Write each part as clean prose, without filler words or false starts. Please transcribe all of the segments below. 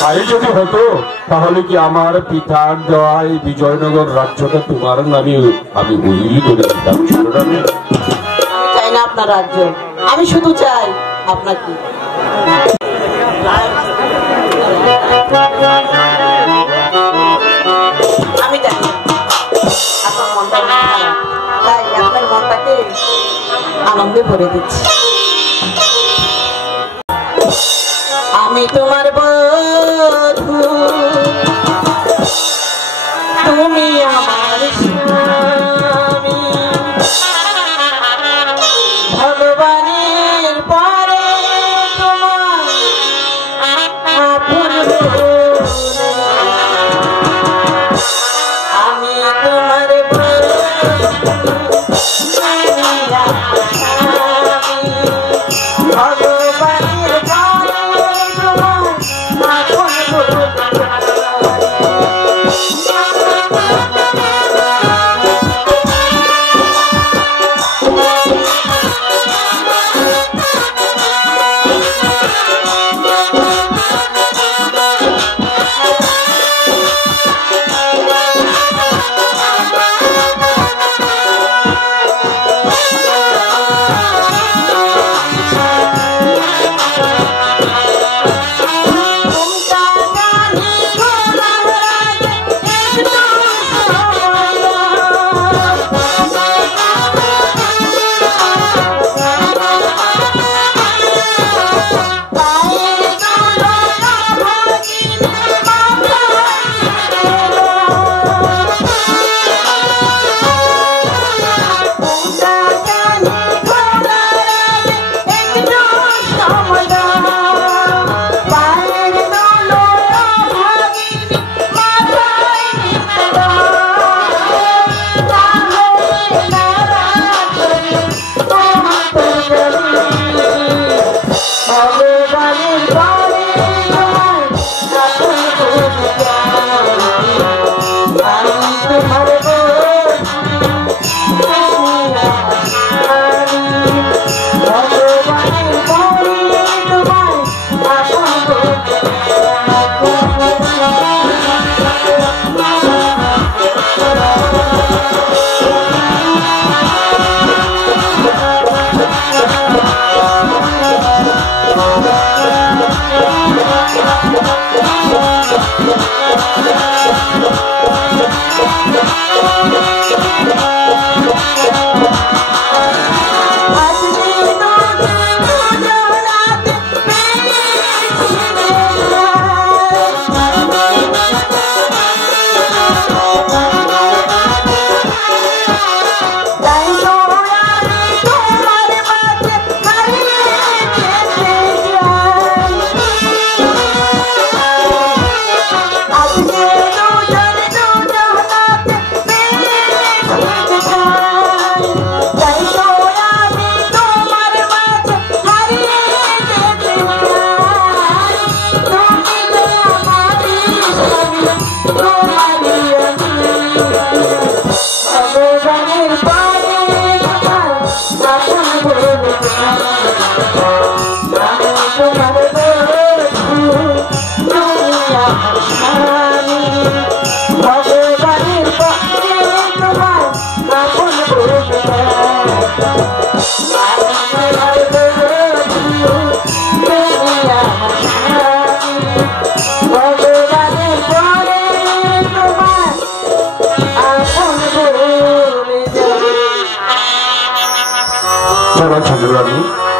তাই যদি হতো তাহলে কি আমার পিতার দেওয়ায় বিজয়নগর রাজ্যটা তোমার নামে আমি উইলি করে দিতাম। চাই না আপনার রাজ্য, আমি শুধু চাই আপনাকে। আমি জানি আপনার মনটা খারাপ, তাই আপনার মনটাকে আনন্দে ভরে দিচ্ছি। আমি তোমার বধূ, তুমি আমার স্বামী, ভগবানের পরে তোমার আপন আমি তোমার বধূ, ভগবানের পরে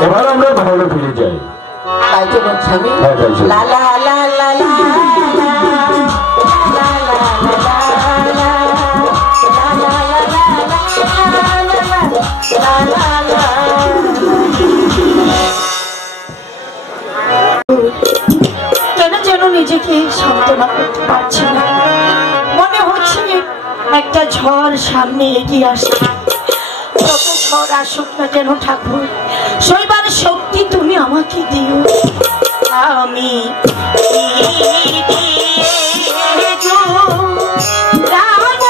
এবার আমরা ভালো ফিরে যাই। তাই চলুন স্বামী। লা লা লা লা লা কেন যেন নিজেকে সান্ত্বনা করতে পারছি না। মনে হচ্ছে একটা ঝড় সামনে এগিয়ে আসছে। যত ঝড় আসুক না কেন ঠাকুর, সইবার শক্তি তুমি আমাকে দিও। আমি আমার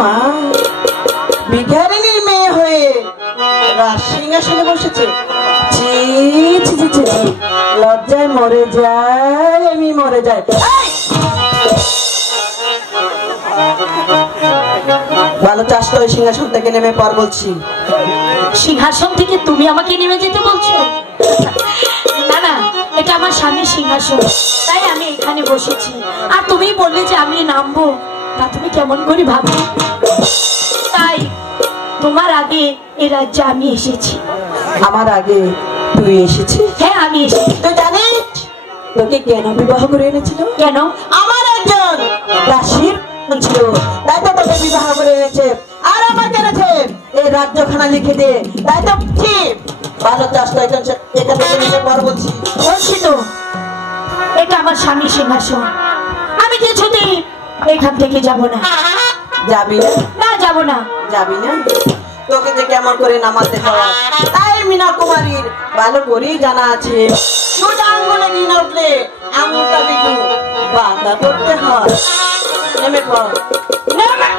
মা ভিখারিনীর মেয়ে হয়ে রাজসিংহাসনে বসেছে। ছি ছি ছি ছি, লজ্জায় মরে যায়, আমি মরে যাই। ভালো চাষ তো ওই সিংহাসন থেকে নেমে পর বলছি। সিংহাসন থেকে তুমি আমাকে নেমে যেতে বলছো? না না, এটা আমার স্বামীর সিংহাসন, তাই আমি এখানে বসেছি। আর তুমি বললে যে আমি নামবো, তা তুমি কেমন করে ভাবো? তাই তোমার আগে এ রাজ্যে আমি এসেছি। আমার আগে তুই এসেছিস? হ্যাঁ আমি এসেছি। তুই জানিস তোকে কেন বিবাহ করে এনেছিল? কেন? আমার একজন দাসীর ছিল, তাই তো তোকে বিবাহ করে এনেছে। আর আমার কেনেছে এই রাজ্যখানা লিখে দে, তাই তো ঠিক। ভালো চাষ তো এখান থেকে পর বলছি। বলছি তো, এটা আমার স্বামীর সিংহাসন, আমি কিছুতেই এখান থেকে যাব না। যাবি না? না যাব না। যাবি না? তোকে যে কেমন করে নামাতে হয় তাই মীনা কুমারীর ভালো করেই জানা আছে। সোজা আঙ্গুলে নিয়ে না উঠলে আঙুলটা দেখু বাধা করতে হয়। নেমে পড়। নেমে।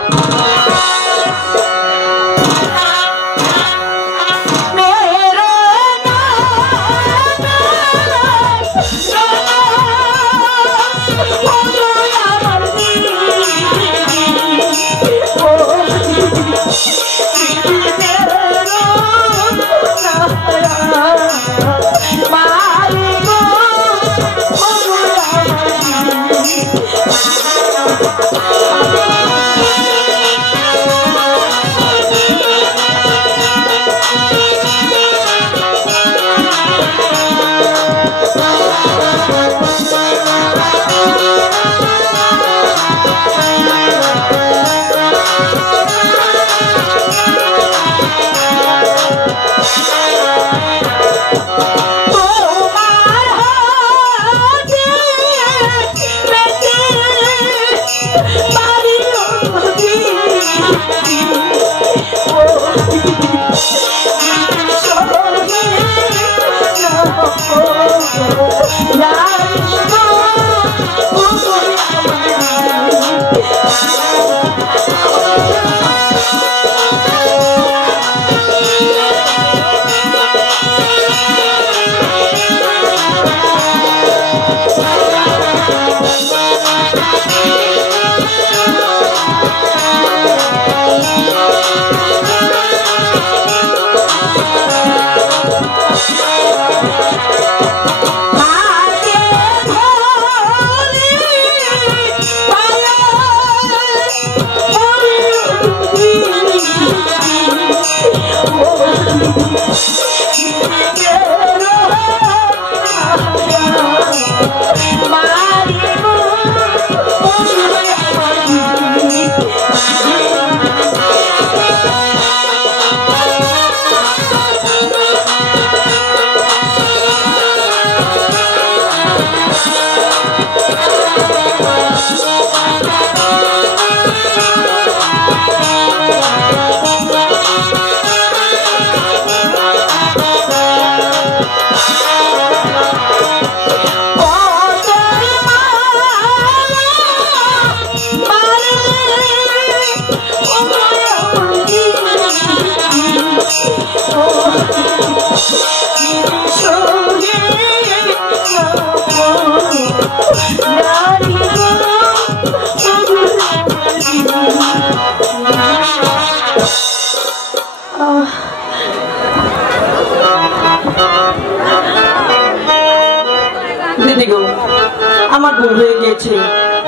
আমার ভুল হয়ে গিয়েছে,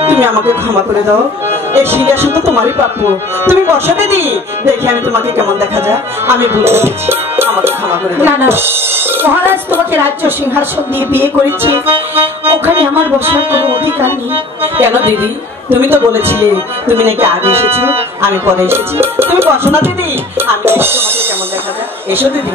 তুমি আমাকে ক্ষমা করে দাও। এই সিংহাসন তো তোমারই প্রাপ্য, তুমি বসো দিদি, দেখি আমি তোমাকে কেমন দেখা যায়। আমি ভুল করেছি, আমাকে ক্ষমা করে দাও। না না, মহারাজ তোমাকে রাজ্য সিংহাসন দিয়ে বিয়ে করেছে, ওখানে আমার বসার কোনো অধিকার নেই। কেন দিদি? তুমি তো বলেছিলে তুমি নাকি আগে এসেছো, আমি পরে এসেছি। তুমি বসো না দিদি, আমি তোমাকে কেমন দেখা যায়। এসো দিদি।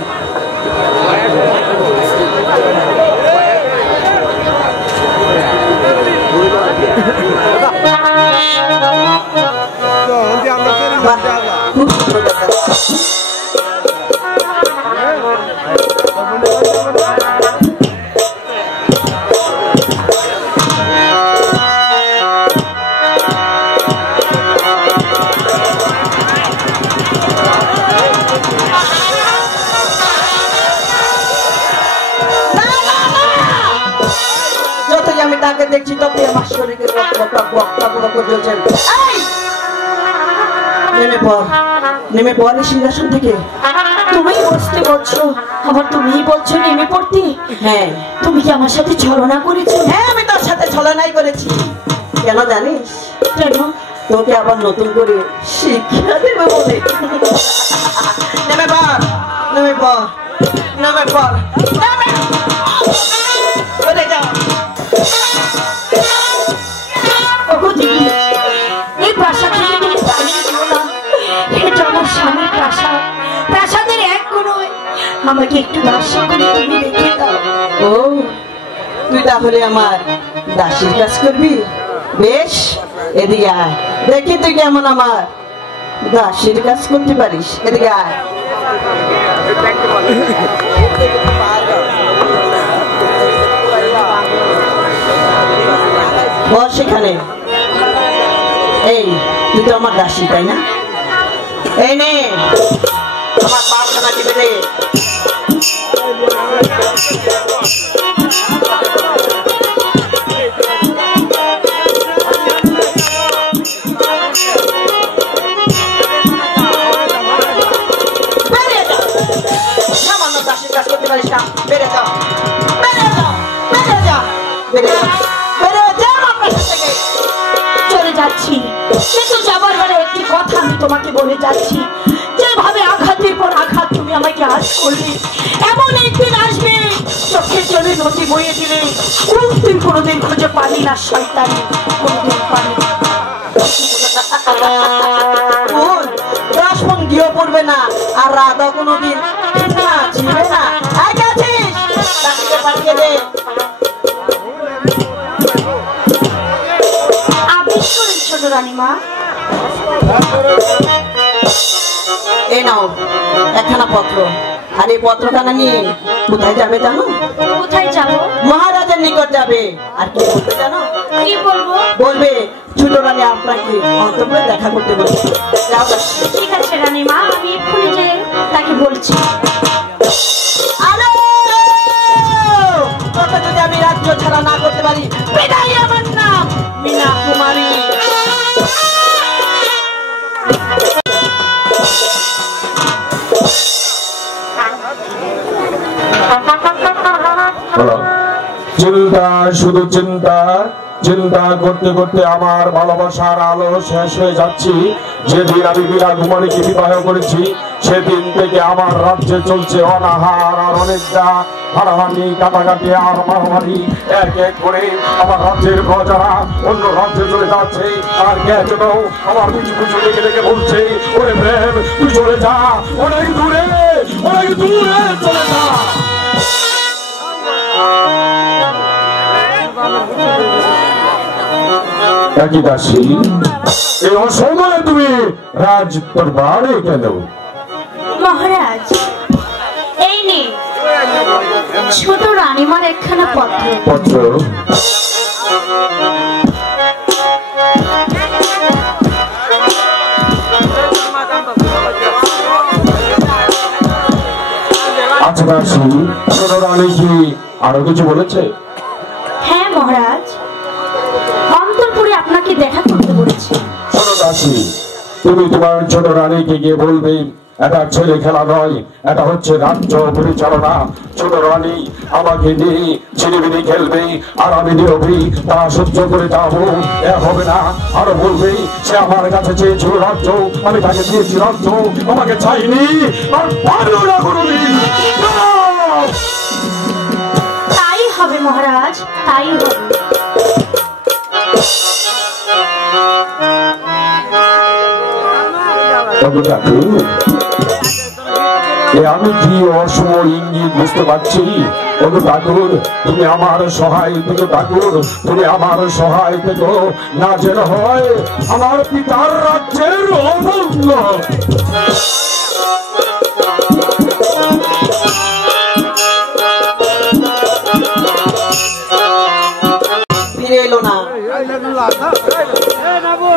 টক বক টক বক করে চলছেন। এই নেমে পড় এই সিংহাসন থেকে। তুমি বসতে বলছো, আবার তুমিই বলছো নেমে পড়তে? হ্যাঁ, তুমি কি আমার সাথে ছলনা করেছো? হ্যাঁ আমি তোর সাথে ছলনাই করেছি। কেন জানিস? কেন? তোকে আবার নতুন করে শিক্ষা দেবে বলে। নেমে পড়, নেমে পড়, নেমে পড়, নেমে পড়ে যাও। ওগো দিদি, এই প্রাসাদ থেকে তুমি পালিয়ে দিও না। এটা আমার স্বামীর প্রাসাদ, প্রাসাদের এক কোণে আমাকে একটু দাসী করে তুমি রেখে দাও। ও, তুই তাহলে আমার দাসীর কাজ করবি? বেশ, এদিকে আয়, দেখি তুই কেমন আমার দাসীর কাজ করতে পারিস। এদিকে আয়। বল সেখানে। এই তুই তো আমার দাসী, তাই না? এই নে আমার পাখানা টিপে দে। চলে যাচ্ছি, কিন্তু যাবার বেলা একটি কথা আমি তোমাকে বলে যাচ্ছি। যেভাবে আঘাতের পর আঘাত তুমি আমাকে আজ করলে, এমন একদিন আসবে চোখের জলে নদী বয়ে দিলে তুই কোনোদিন খুঁজে পাবি না শয়তানি, কোনোদিন পাবি না। 10 মণ ঘিও পড়বে না, আর রাধা কোনোদিন ছিবে না। পাঠিয়ে দে। আদেশ করেন ছোট রানীমা। এই নাও একখানা পত্র, আর এই পত্রখানা নিয়ে কোথায় যাবে জানো? কোথায় যাব? মহারাজের নিকট যাবে। আর কি বলবে জানো? কি বলবো? বলবে ছোট রানী আপনাকে অন্তপুরে দেখা করতে বলছে। যাও। ঠিক আছে রানীমা, আমি এক্ষুনি যে তাকে বলছি। তোকে যদি আমি রাজ্য ছাড়া না করতে পারি, বিদায় আমার নাম মীনা কুমারী। চিন্তা, শুধু চিন্তা, চিন্তা করতে করতে আমার ভালোবাসার আলো শেষ হয়ে যাচ্ছি। যেদিন আমি মীনা কুমারীকে বিবাহ করেছি, সেদিন থেকে আমার রাজ্যে চলছে অনাহার আর অনেকটা হারাহারি, কাটাকাটি আর মারামারি। এক এক করে আমার রাজ্যের প্রজারা অন্য রাজ্যে চলে যাচ্ছে, আর কে যেন আমার কিছু কিছু লেগে লেগে বলছে, ওরে প্রেম তুই চলে যা, অনেক দূরে চলে যা। একই দাসী, এই অসময়ে তুমি রাজ দরবারে কেন? মহারাজ, এই নে ছোট রানীমার একখানা পত্র। পত্র? আচ্ছা দাসী, ছোট রানী কি আরো কিছু বলেছে? হ্যাঁ মহারাজ, অন্তরপুরে আপনাকে দেখা করতে বলেছে। ছোট দাসী, তুমি তোমার ছোট রানীকে গিয়ে বলবে এটা ছেলে খেলা নয়, এটা হচ্ছে রাজ্য পরিচালনা। ছোট রানী আমাকে নিয়ে ছিনিমিনি খেলবে আর আমি নীরবে তা সহ্য করে যাবো, এ হবে না। আরো বলবে সে আমার কাছে চেয়েছিল রাজ্য, আমি তাকে দিয়েছি রাজ্য, আমাকে চাইনি আর পারলো না কোনোদিন। তাই হবে মহারাজ, তাই হবে। আমি কি অসম ইঙ্গিত বুঝতে পারছি? ওগো ঠাকুর, তুমি আমার সহায় থেকো, ঠাকুর তুমি আমার সহায় থেকো, না যেন হয় আমার পিতার রাজ্যের অমঙ্গল। ফিরে এলো না।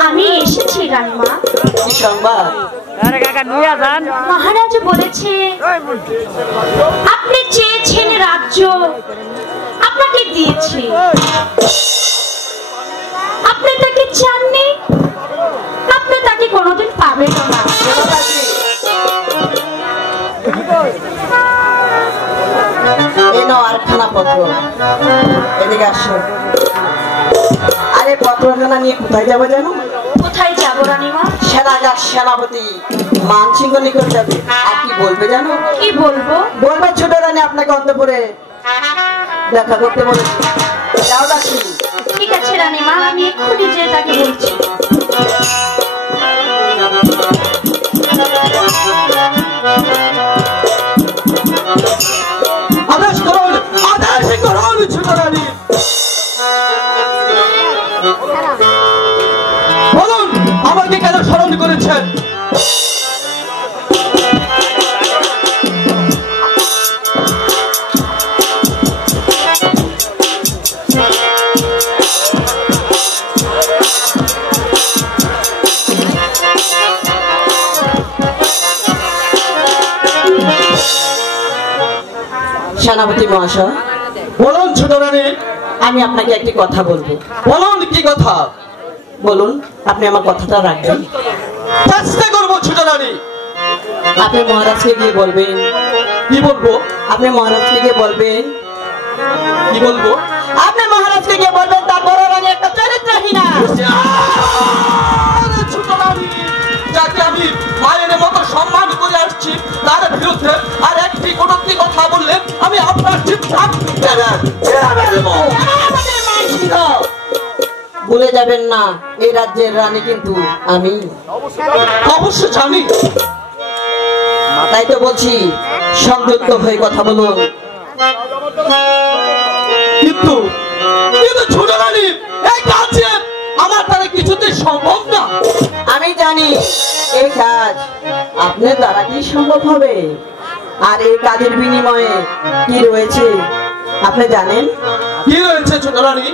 আমি এসেছি রানীমা। কি সংবাদ? মহারাজ বলেছে আপনি চেয়েছেন রাজ্য, আপনাকে দিয়েছি। আপনি তাকে চাননি, আপনি তাকে কোনোদিন পাবেন না। আরখানা পত্র, এদিকে আসো। আরে পত্রখানা নিয়ে কোথায় যাবো জানো? কোথায় যাবো রানীমা? সেনাগার সেনাপতি মানসিংহ নিকট যাবে। আর কি বলবে জানো? কি বলবো? বলবে ছোট রানী আপনাকে অন্তপুরে দেখা করতে বলেছে। যাও দাসী। ঠিক আছে রানীমা, আমি এক্ষুনি যেয়ে তাকে বলছি। আদেশ করুন, আদেশ করুন ছোট রানী। বলুন আমাকে কেন স্মরণ করেছেন? সেনাপতি মহাশয়, বলুন ছোট রানী। আমি আপনাকে একটি কথা বলবো। বলুন কি কথা? বলুন, আপনি আমার কথাটা রাখবেন। চেষ্টা করবো ছোট রানী। আপনি মহারাজকে গিয়ে বলবেন। কি বলবো? আপনি মহারাজকে গিয়ে বলবেন। কি বলবো? আপনি মহারাজকে গিয়ে বলবেন তার বড় রানী একটা চরিত্রহীনা। ছোট রানী, যাকে আমি মায়ের মতো সম্মান করে আসছি, তার বিরুদ্ধে আর একটি কটূক্তি কথা বললে আমি আপনার জিভ ভুলে যাবেন না, এই রাজ্যের রানী কিন্তু আমি। অবশ্য জানি, তাই তো বলছি সংযুক্ত হয়ে কথা বলুন। কিন্তু কিন্তু ছোট রানী, এই কাজে আমার দ্বারা কিছুতেই সম্ভব না। আমি জানি এই কাজ আপনার দ্বারা কি সম্ভব হবে, আর এই কাজের বিনিময়ে কি রয়েছে আপনি জানেন? কি রয়েছে ছোট রানী?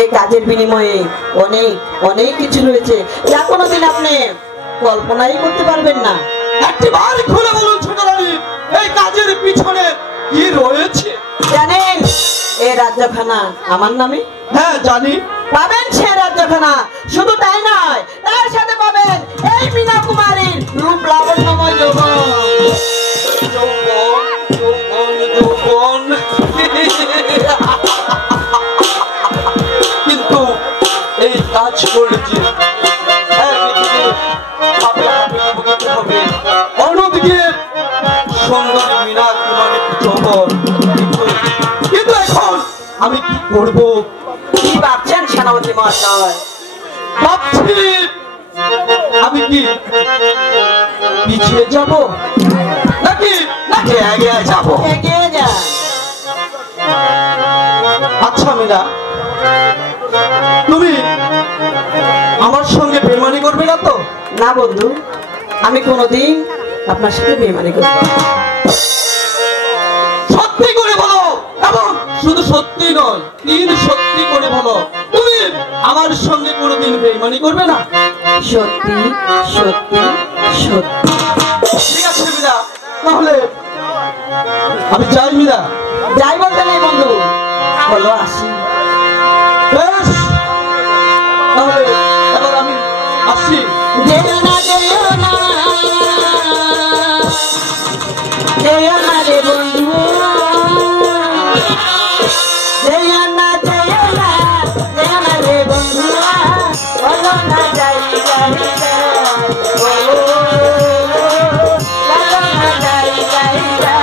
এই কাজের বিনিময়ে অনেক অনেক কিছু রয়েছে, যা কোনোদিন আপনি কল্পনাই করতে পারবেন না। একবার খুলে বলুন ছোট রানী, এই কাজের পিছনে কি রয়েছে? জানেন এই রাজ্যখানা আমার নামে? হ্যাঁ জানি। পাবেন সে রাজ্যখানা, শুধু তাই নয়, তার সাথে পাবেন এই মীনা কুমারীর রূপ লাবণ্যময় যৌবন। যৌবন, যৌবন, যৌবন। কিন্তু এই কাজ করেছে অন্যদিকে সুন্দরী মীনা কুমারীর যৌবন। কিন্তু এখন আমি কি করব? কি ভাবছেন সেনাপতি মহাশয়? ভাবছি আমি কি পিছিয়ে যাব নাকি নাকি এগিয়ে যাব? এগিয়ে যান। আচ্ছা মীনা, তুমি আমার সঙ্গে বেমানি করবে না তো? না বন্ধু, আমি কোনোদিন আপনার সাথে বেইমানি করব না। সত্যি করে বলো, এবং শুধু সত্যি নয়, সত্যি করে বলো, তুমি আমার সঙ্গে কোনোদিন বেইমানি করবে না? সত্যি সত্যি সত্যি। ঠিক আছে মীরা, তাহলে আমি যাই। মীরা, যাই বলতে নেই বন্ধু, বলো আসি। বেশ, তাহলে এবার আমি আসি। যেও না যেও না, যেও না রে বন্ধু, যেও না যেও না, যেও না রে বন্ধু, বলো না যাই যাই যাই, বলো না যাই যাই যাই।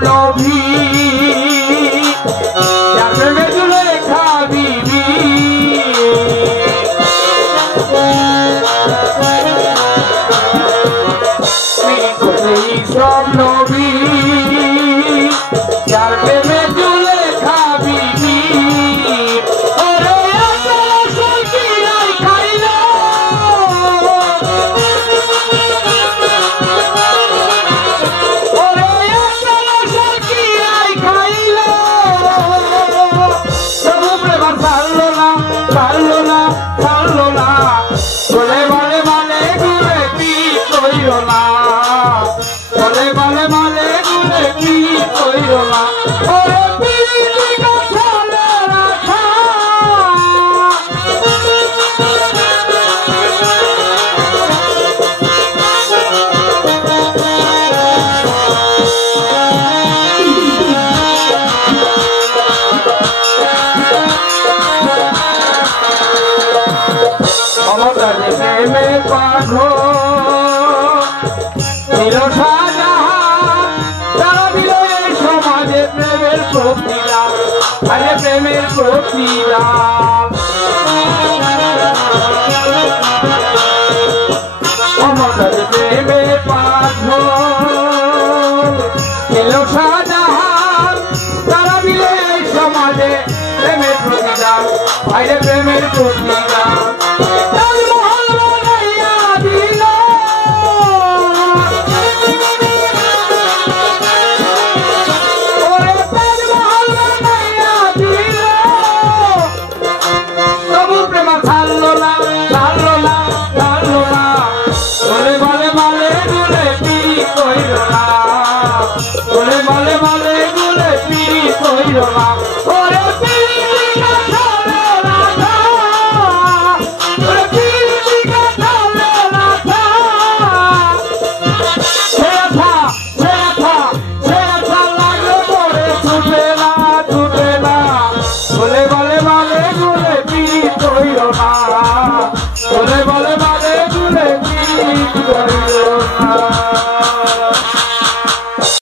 নবী যার প্রেমে জুলেখা বিবি সব নবী যার প্রেমে জুলেখা বিবি প্রেমের প্রতিলাভ আমাদের প্রেমে পাগল ছিল শাহজাহান তারা মিলে সমাজে প্রেমের প্রতিলাভ বাইরে প্রেমের প্রতিলাভ বলে